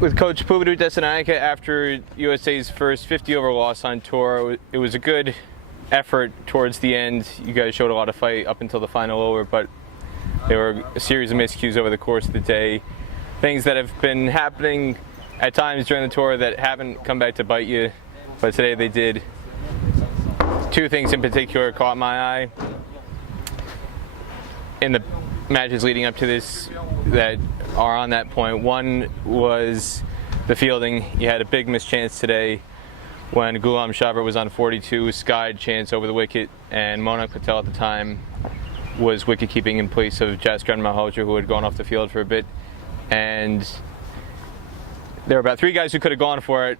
With Coach Pubudu Dassanayake, after USA's first 50-over loss on tour, it was a good effort towards the end. You guys showed a lot of fight up until the final over, but there were a series of miscues over the course of the day. Things that have been happening at times during the tour that haven't come back to bite you, but today they did. Two things in particular caught my eye in the matches leading up to this that are on that point. One was the fielding. You had a big missed chance today when Ghulam Shaver was on 42, skied chance over the wicket, and Monak Patel at the time was wicket keeping in place of Jaskran Malhotra, who had gone off the field for a bit. And there were about three guys who could have gone for it.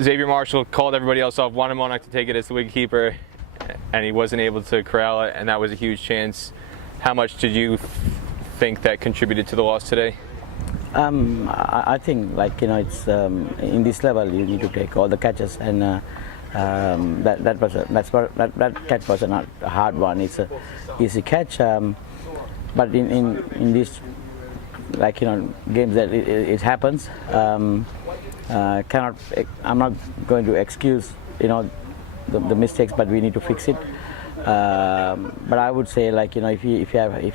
Xavier Marshall called everybody else off, wanted Monak to take it as the wicketkeeper, and he wasn't able to corral it, and that was a huge chance. How much did you think that contributed to the loss today? I think, it's in this level you need to take all the catches, and that catch was not a hard one. It's a easy catch, but in these games that it happens. I'm not going to excuse the mistakes, but we need to fix it. But I would say, if you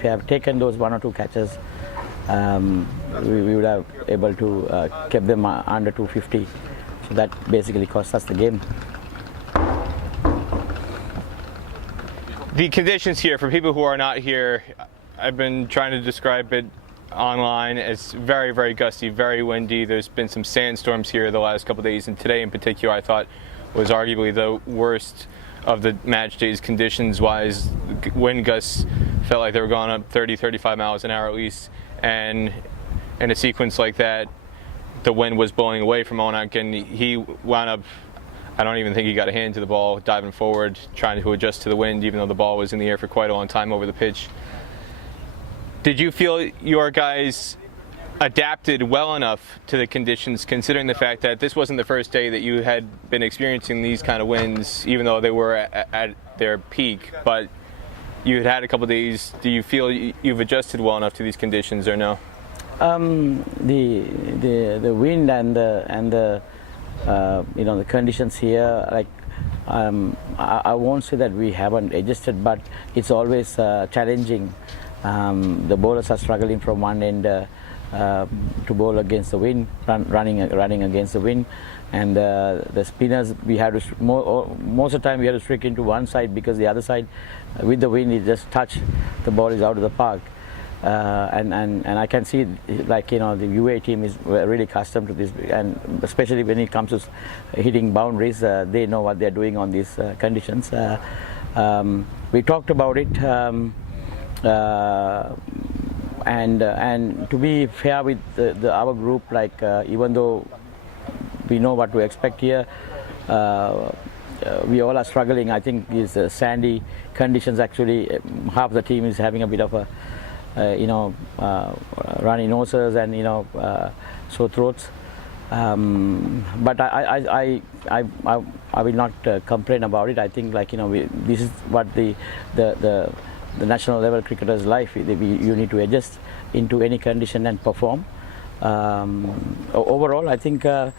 have taken those one or two catches, we would have able to keep them under 250. So that basically cost us the game. The conditions here, for people who are not here, I've been trying to describe it online as very, very gusty, very windy. There's been some sandstorms here the last couple of days, and today in particular I thought was arguably the worst of the match days conditions-wise. Wind gusts felt like they were going up 30, 35 miles an hour at least, and in a sequence like that, the wind was blowing away from Monak, and he wound up, I don't even think he got a hand to the ball, diving forward, trying to adjust to the wind, even though the ball was in the air for quite a long time over the pitch. Did you feel your guys adapted well enough to the conditions, considering the fact that this wasn't the first day that you had been experiencing these kind of winds, even though they were at their peak, but you had a couple of days? Do you feel you've adjusted well enough to these conditions, or no? The wind and the the conditions here, I won't say that we haven't adjusted, but it's always challenging. The bowlers are struggling from one end to bowl against the wind, running against the wind, and the spinners, we had to most of the time we had to stick into one side, because the other side with the wind, it just touch, the ball is out of the park. And I can see, the UAE team is really accustomed to this, and especially when it comes to hitting boundaries, they know what they're doing on these conditions. We talked about it, and to be fair with our group, even though we know what to expect here, we all are struggling. I think these sandy conditions, actually half the team is having a bit of a runny noses and sore throats. But I will not complain about it. I think this is what the national level cricketer's life. You need to adjust into any condition and perform. Overall, I think the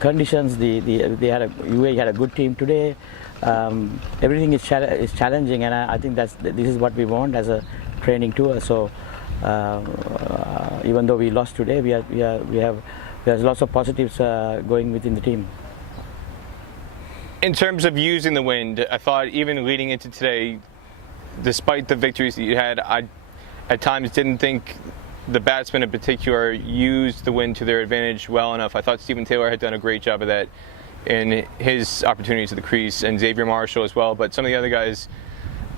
conditions, UAE had a good team today. Everything is challenging, and I think this is what we want as a training tour. So even though we lost today, there's lots of positives going within the team. In terms of using the wind, I thought even leading into today, despite the victories that you had, I at times didn't think the batsmen in particular used the wind to their advantage well enough. I thought Stephen Taylor had done a great job of that in his opportunities at the crease, and Xavier Marshall as well, but some of the other guys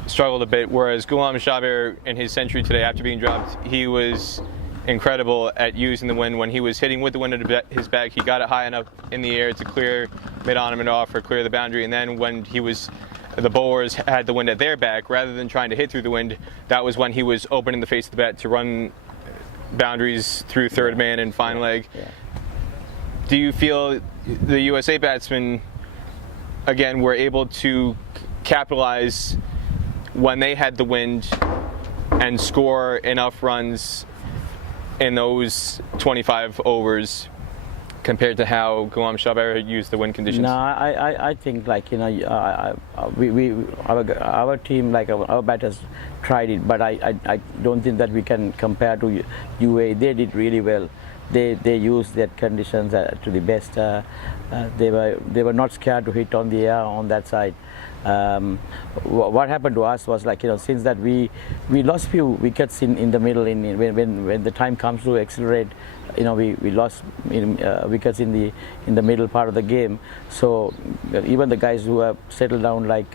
struggled a bit, whereas Ghulam Shaver in his century today, after being dropped, he was incredible at using the wind. When he was hitting with the wind at his back, he got it high enough in the air to clear mid-on and mid-off or clear the boundary, and then when the bowlers had the wind at their back, rather than trying to hit through the wind, that was when he was opening the face of the bat to run boundaries through third man and fine leg. Yeah. Do you feel the USA batsmen, again, were able to capitalize when they had the wind and score enough runs in those 25 overs compared to how Gulam Shaber used the wind conditions? No, I think like our team, like our batters tried it, but I don't think that we can compare to UAE. They did really well. They used their conditions to the best. They were not scared to hit on the air on that side. What happened to us was like, since that we lost few wickets in the middle, when the time comes to accelerate, we lost wickets in the middle part of the game. So even the guys who have settled down like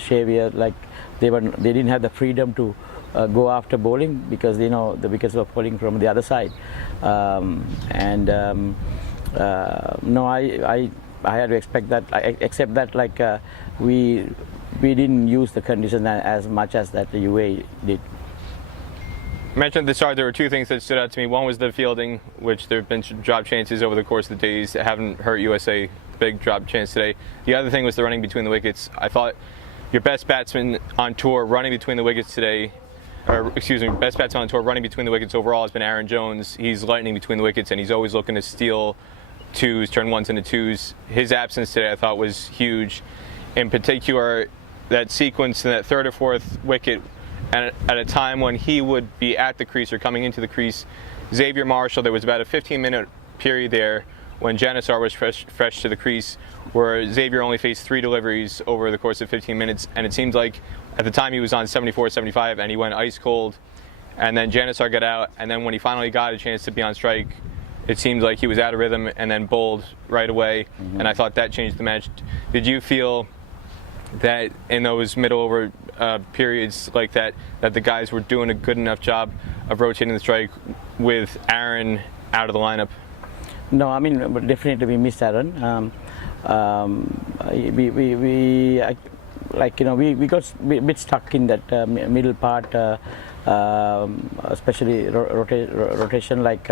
Xavier, like they didn't have the freedom to go after bowling because the wickets were falling from the other side. No, I had to expect that, except that like we didn't use the condition as much as that the UAE did. You mentioned at the start there were two things that stood out to me. One was the fielding, which there have been drop chances over the course of the days that haven't hurt USA. Big drop chance today. The other thing was the running between the wickets. I thought your best batsman on tour running between the wickets today, or excuse me, best batsman on tour running between the wickets overall has been Aaron Jones. He's lightning between the wickets and he's always looking to steal twos, turn ones into twos. His absence today I thought was huge. In particular, that sequence in that third or fourth wicket, and at a time when he would be at the crease or coming into the crease, Xavier Marshall, there was about a 15-minute period there when Janissar was fresh to the crease, where Xavier only faced 3 deliveries over the course of 15 minutes, and it seemed like at the time he was on 74, 75, and he went ice cold, and then Janissar got out, and then when he finally got a chance to be on strike, it seemed like he was out of rhythm and then bowled right away, and I thought that changed the match. Did you feel that in those middle over periods like that the guys were doing a good enough job of rotating the strike with Aaron out of the lineup? No, I mean definitely we missed Aaron. We got a bit stuck in that middle part, especially rotation. Like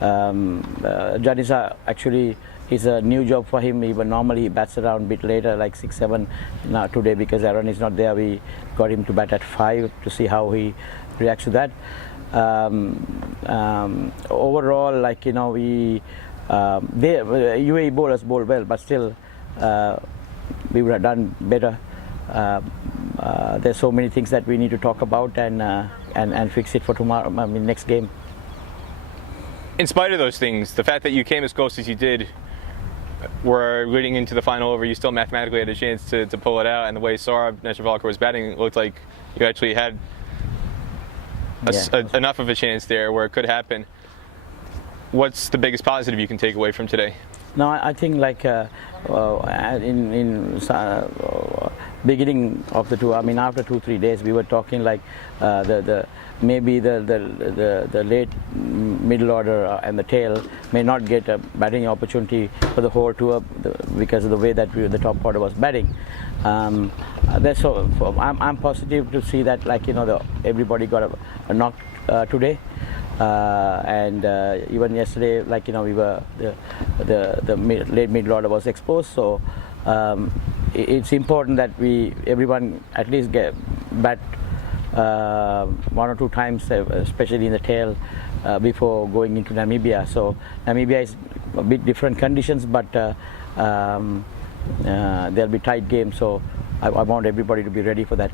Janissar actually is a new job for him. Even normally he bats around a bit later, like 6, 7. Now today, because Aaron is not there, we got him to bat at 5 to see how he reacts to that. Overall, like we UAE bowlers bowled well, but still we would have done better. There's so many things that we need to talk about and fix it for tomorrow. I mean, next game. In spite of those things, the fact that you came as close as you did, were leading into the final over, you still mathematically had a chance to pull it out, and the way Saurabh Netravalkar was batting, it looked like you actually had enough of a chance there where it could happen. What's the biggest positive you can take away from today? No, I think like in beginning of the tour, I mean after 2-3 days, we were talking like maybe the late middle order and the tail may not get a batting opportunity for the whole tour because of the way that the top order was batting. I'm positive to see that like everybody got a knock today. Even yesterday, like we were the late middle order was exposed, so it's important that everyone at least bat 1 or 2 times, especially in the tail, before going into Namibia. So Namibia is a bit different conditions, but there'll be tight games. So I want everybody to be ready for that.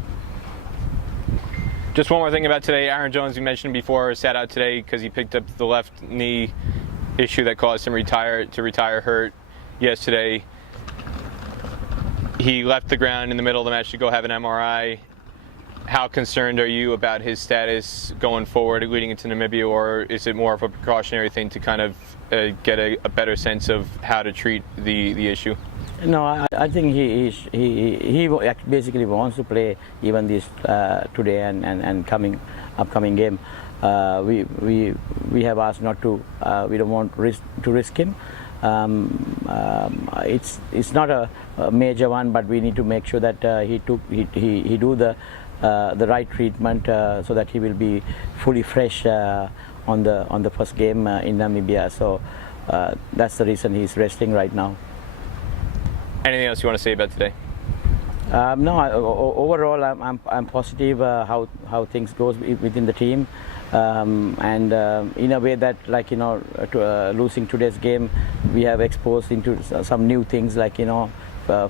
Just one more thing about today. Aaron Jones, you mentioned before, sat out today because he picked up the left knee issue that caused him to retire hurt yesterday. He left the ground in the middle of the match to go have an MRI. How concerned are you about his status going forward, leading into Namibia, or is it more of a precautionary thing to kind of get a better sense of how to treat the issue? No, I think he basically wants to play even this today and upcoming game. We have asked not to. We don't want to risk him. It's not a major one, but we need to make sure that he do the right treatment so that he will be fully fresh on the first game in Namibia. So that's the reason he's resting right now. Anything else you want to say about today? No. Overall, I'm positive how things goes within the team. and in a way that, like, losing today's game, we have exposed into some new things, like,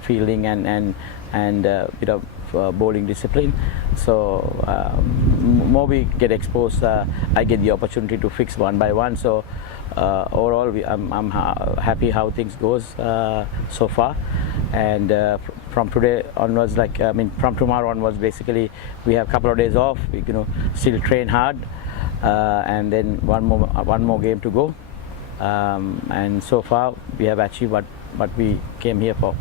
fielding and bowling discipline. So more we get exposed, I get the opportunity to fix one by one. So overall, I'm happy how things goes so far. And from today onwards, from tomorrow onwards, basically we have a couple of days off. We still train hard, and then one more game to go. And so far we have achieved what we came here for.